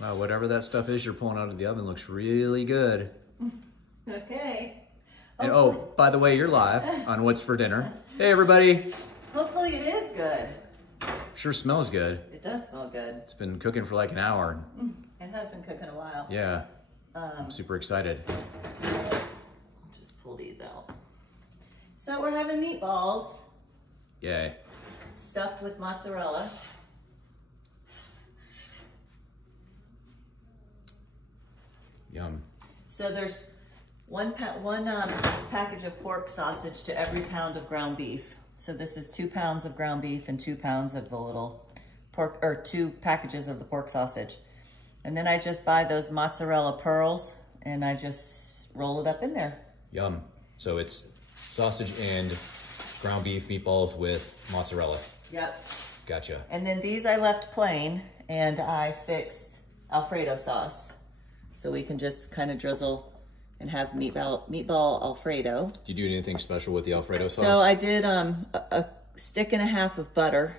Wow, whatever that stuff is you're pulling out of the oven looks really good. Okay. And oh, by the way, you're live on What's for Dinner. Hey, everybody. Hopefully it is good. Sure smells good. It does smell good. It's been cooking for like an hour. It has been cooking a while. Yeah, I'm super excited. I'll just pull these out. So we're having meatballs. Yay. Stuffed with mozzarella. Yum. So there's one package of pork sausage to every pound of ground beef. So this is 2 pounds of ground beef and 2 pounds of the little pork, or 2 packages of the pork sausage. And then I just buy those mozzarella pearls and I just roll it up in there. Yum. So it's sausage and ground beef meatballs with mozzarella. Yep. Gotcha. And then these I left plain and I fixed Alfredo sauce. So we can just kind of drizzle and have meatball Alfredo. Do you do anything special with the Alfredo sauce? So I did a stick and a half of butter,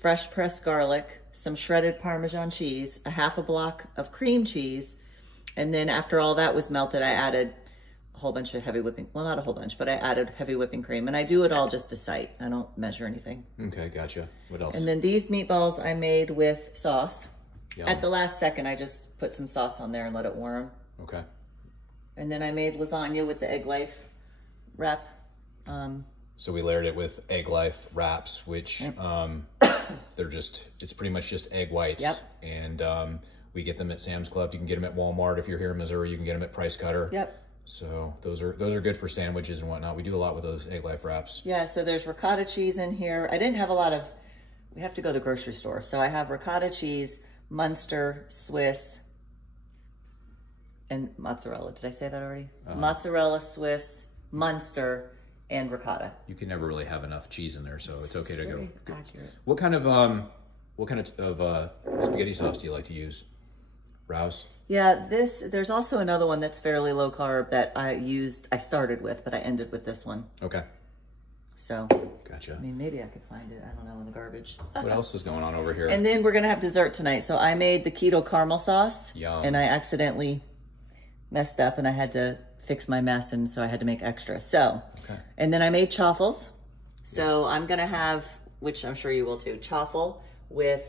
fresh pressed garlic, some shredded Parmesan cheese, a half a block of cream cheese, and then after all that was melted, I added a whole bunch of heavy whipping, well, not a whole bunch, but I added heavy whipping cream, and I do it all just to sight. I don't measure anything. Okay, gotcha. What else? And then these meatballs I made with sauce. Yum. At the last second, I just put some sauce on there and let it warm. Okay. And then I made lasagna with the egg life wrap. So we layered it with egg life wraps, which they're just, it's pretty much just egg whites. Yep. And we get them at Sam's Club. You can get them at Walmart. If you're here in Missouri, you can get them at Price Cutter. Yep. So those are good for sandwiches and whatnot. We do a lot with those egg life wraps. Yeah, so there's ricotta cheese in here. I didn't have a lot of, we have to go to the grocery store. So I have ricotta cheese, Munster, Swiss, and mozzarella. Did I say that already? Mozzarella, Swiss, Munster, and ricotta. You can never really have enough cheese in there, so it's okay to go. Accurate. What kind of spaghetti sauce do you like to use? Rouse? Yeah, there's also another one that's fairly low carb that I started with, but I ended with this one. Okay. So, gotcha. I mean, maybe I could find it, I don't know, in the garbage. What else is going on over here? And then we're gonna have dessert tonight. So I made the keto caramel sauce. Yum. And I accidentally messed up and I had to fix my mess, and so I had to make extra. So, okay. And then I made chaffles. So I'm gonna have, which I'm sure you will too, chaffle with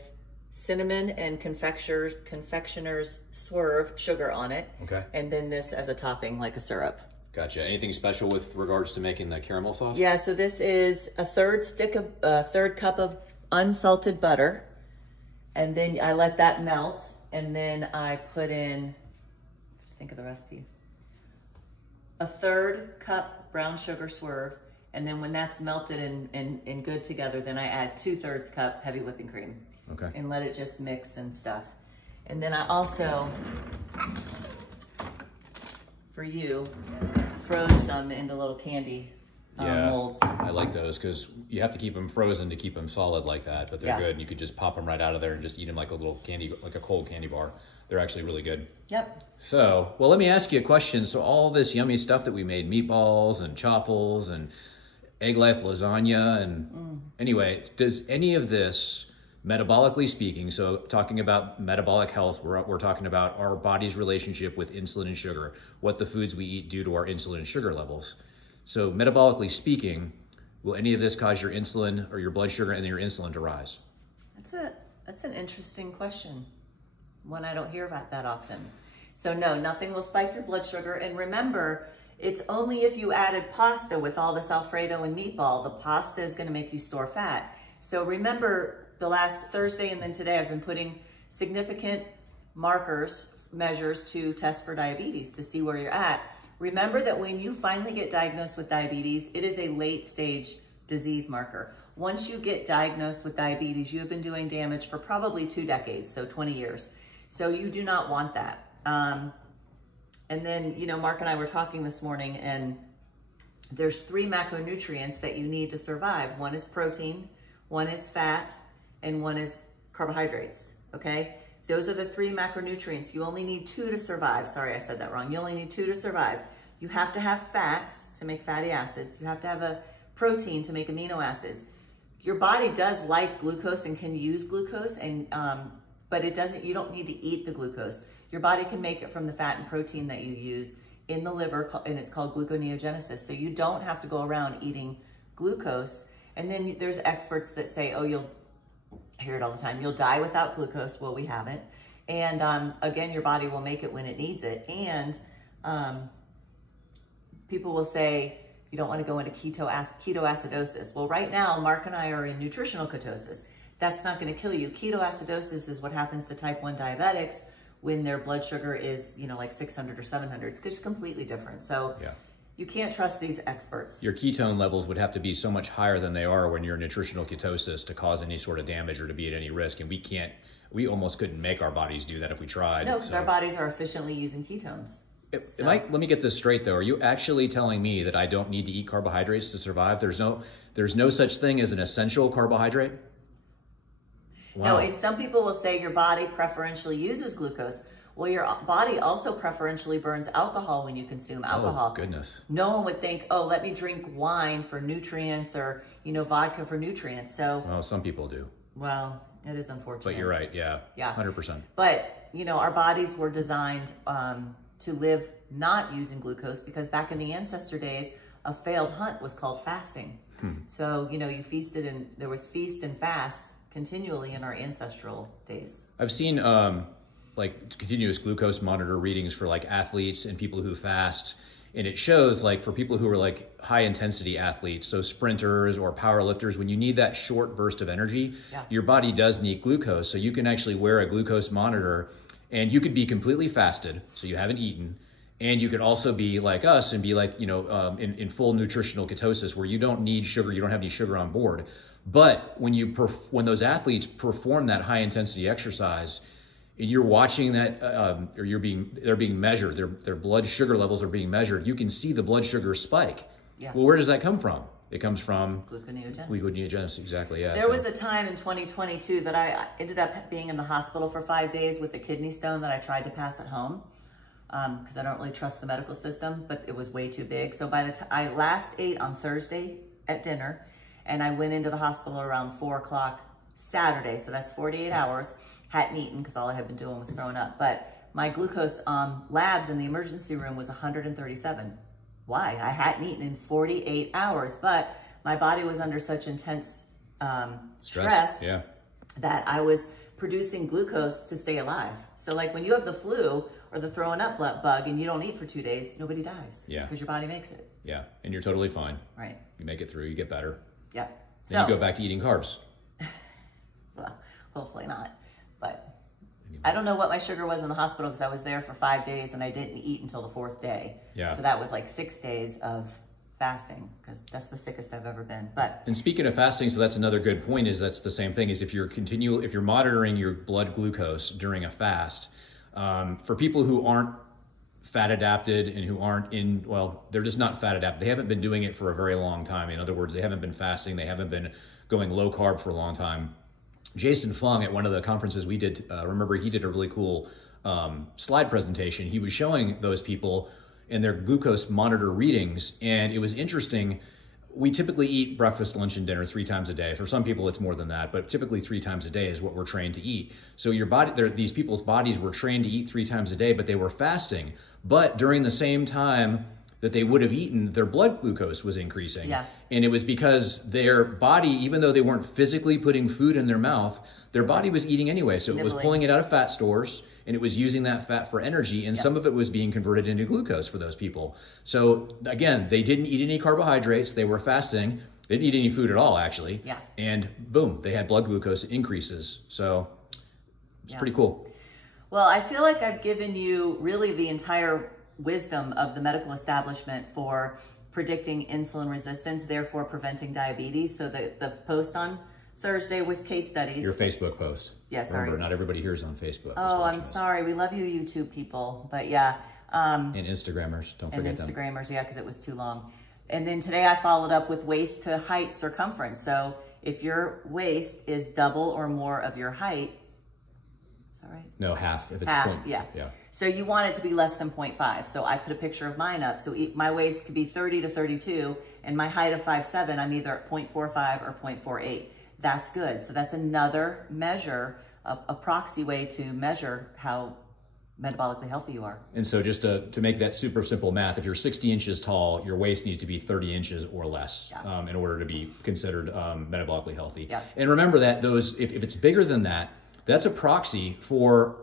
cinnamon and confectioner's swerve sugar on it. Okay. And then this as a topping, like a syrup. Gotcha. Anything special with regards to making the caramel sauce? Yeah, so this is a third cup of unsalted butter. And then I let that melt. And then I put in, think of the recipe, a 1/3 cup brown sugar swerve. And then when that's melted and good together, then I add 2/3 cup heavy whipping cream. Okay. And let it just mix and stuff. And then I also, for you, froze some into little candy molds. I like those because you have to keep them frozen to keep them solid like that, but they're good. And you could just pop them right out of there and just eat them like a little candy, like a cold candy bar. They're actually really good. Yep. So, well, let me ask you a question. So all this yummy stuff that we made, meatballs and chaffles and egg life lasagna, and anyway, does any of this, metabolically speaking, so talking about metabolic health, we're talking about our body's relationship with insulin and sugar, what the foods we eat do to our insulin and sugar levels. So metabolically speaking, will any of this cause your insulin or your blood sugar and your insulin to rise? That's an interesting question. One I don't hear about that often. So no, nothing will spike your blood sugar. And remember, it's only if you added pasta with all this Alfredo and meatball, the pasta is gonna make you store fat. So remember, the last Thursday and then today, I've been putting significant measures to test for diabetes to see where you're at. Remember that when you finally get diagnosed with diabetes, it is a late stage disease marker. Once you get diagnosed with diabetes, you have been doing damage for probably 2 decades, so 20 years. So you do not want that. And then, you know, Mark and I were talking this morning, and there's 3 macronutrients that you need to survive. One is protein, one is fat, and one is carbohydrates, okay? Those are the 3 macronutrients. You only need 2 to survive. Sorry, I said that wrong. You only need 2 to survive. You have to have fats to make fatty acids. You have to have a protein to make amino acids. Your body does like glucose and can use glucose, and but it doesn't, you don't need to eat the glucose. Your body can make it from the fat and protein that you use in the liver, and it's called gluconeogenesis. So you don't have to go around eating glucose. And then there's experts that say, oh, you'll hear it all the time, you'll die without glucose. Well, we haven't. And again, your body will make it when it needs it. And people will say, you don't want to go into ketoacidosis. Well, right now, Mark and I are in nutritional ketosis. That's not going to kill you. Ketoacidosis is what happens to type 1 diabetics when their blood sugar is, you know, like 600 or 700. It's just completely different. So yeah, you can't trust these experts. Your ketone levels would have to be so much higher than they are when you're in nutritional ketosis to cause any sort of damage or to be at any risk. And we almost couldn't make our bodies do that if we tried. No, because our bodies are efficiently using ketones. Let me get this straight though. Are you actually telling me that I don't need to eat carbohydrates to survive? There's no such thing as an essential carbohydrate? Wow. No, and some people will say your body preferentially uses glucose. Well, your body also preferentially burns alcohol when you consume alcohol. Oh, goodness. No one would think, oh, let me drink wine for nutrients or, you know, vodka for nutrients. So, well, some people do. Well, it is unfortunate. But you're right. Yeah. Yeah. 100%. But, you know, our bodies were designed to live not using glucose because back in the ancestor days, a failed hunt was called fasting. So, you know, you feasted and there was feast and fast continually in our ancestral days. I've seen like continuous glucose monitor readings for like athletes and people who fast. And it shows like for people who are like high intensity athletes, so sprinters or power lifters, when you need that short burst of energy, your body does need glucose. So you can actually wear a glucose monitor and you could be completely fasted, so you haven't eaten. And you could also be like us and be like, you know, in full nutritional ketosis where you don't need sugar, you don't have any sugar on board. But when those athletes perform that high intensity exercise, and you're watching that, or they're being measured, their blood sugar levels are being measured, you can see the blood sugar spike. Yeah. Well, where does that come from? It comes from gluconeogenesis. Gluconeogenesis, exactly, yeah. There was a time in 2022 that I ended up being in the hospital for 5 days with a kidney stone that I tried to pass at home because I don't really trust the medical system, but it was way too big. So by the time I last ate on Thursday at dinner, and I went into the hospital around 4 o'clock Saturday, so that's 48 hours. Hadn't eaten because all I had been doing was throwing up. But my glucose labs in the emergency room was 137. Why? I hadn't eaten in 48 hours, but my body was under such intense stress that I was producing glucose to stay alive. So like when you have the flu or the throwing up bug and you don't eat for 2 days, nobody dies. Yeah. Because your body makes it. Yeah, and you're totally fine. Right. You make it through, you get better. Yeah. Then you go back to eating carbs. Well, hopefully not. But I don't know what my sugar was in the hospital because I was there for 5 days and I didn't eat until the 4th day. Yeah. So that was like 6 days of fasting because that's the sickest I've ever been. But and speaking of fasting, so that's another good point is that's the same thing is if you're monitoring your blood glucose during a fast, for people who aren't fat adapted and who aren't they're just not fat adapted. They haven't been doing it for a very long time. In other words, they haven't been fasting. They haven't been going low carb for a long time. Jason Fung at one of the conferences we did, remember he did a really cool slide presentation. He was showing those people and their glucose monitor readings. And it was interesting. We typically eat breakfast, lunch, and dinner 3 times a day. For some people, it's more than that, but typically 3 times a day is what we're trained to eat. So these people's bodies were trained to eat 3 times a day, but they were fasting. But during the same time that they would have eaten, their blood glucose was increasing. Yeah. And it was because their body, even though they weren't physically putting food in their mouth, their body was eating anyway. So it was pulling it out of fat stores and it was using that fat for energy. And some of it was being converted into glucose for those people. So again, they didn't eat any carbohydrates. They were fasting. They didn't eat any food at all, actually. Yeah. And boom, they had blood glucose increases. So it's pretty cool. Well, I feel like I've given you really the entire wisdom of the medical establishment for predicting insulin resistance, therefore preventing diabetes. So the post on Thursday was case studies. Your Facebook post. Yeah, sorry. Remember, not everybody here is on Facebook. Oh, I'm sorry. We love you, YouTube people. But yeah. And Instagrammers, don't forget them. And Instagrammers, yeah, because it was too long. And then today I followed up with waist to height circumference. So if your waist is double or more of your height, is that right? No, half. If it's half, yeah. So you want it to be less than 0.5. So I put a picture of mine up. So my waist could be 30 to 32 and my height of 5'7", I'm either at 0.45 or 0.48. that's good. So that's another measure, a proxy way to measure how metabolically healthy you are. And so just to make that super simple math, if you're 60 inches tall, your waist needs to be 30 inches or less in order to be considered metabolically healthy. Yeah. And remember that if it's bigger than that, that's a proxy for,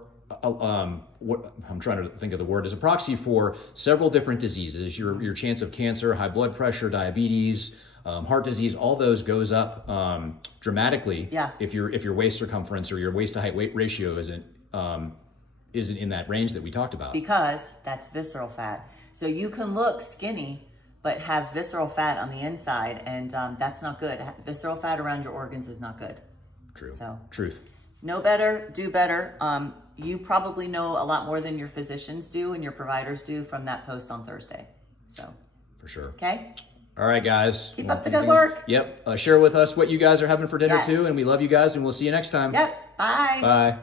what I'm trying to think of the word, is a proxy for several different diseases. Your chance of cancer, high blood pressure, diabetes, heart disease, all those goes up dramatically if your waist circumference or your waist to height weight ratio isn't in that range that we talked about. Because that's visceral fat. So you can look skinny, but have visceral fat on the inside, and that's not good. Visceral fat around your organs is not good. True. So truth. Know better, do better. You probably know a lot more than your physicians do and your providers do from that post on Thursday. So for sure. Okay. All right, guys. Keep up the good work. Yep. Share with us what you guys are having for dinner too, and we love you guys, and we'll see you next time. Yep. Bye. Bye.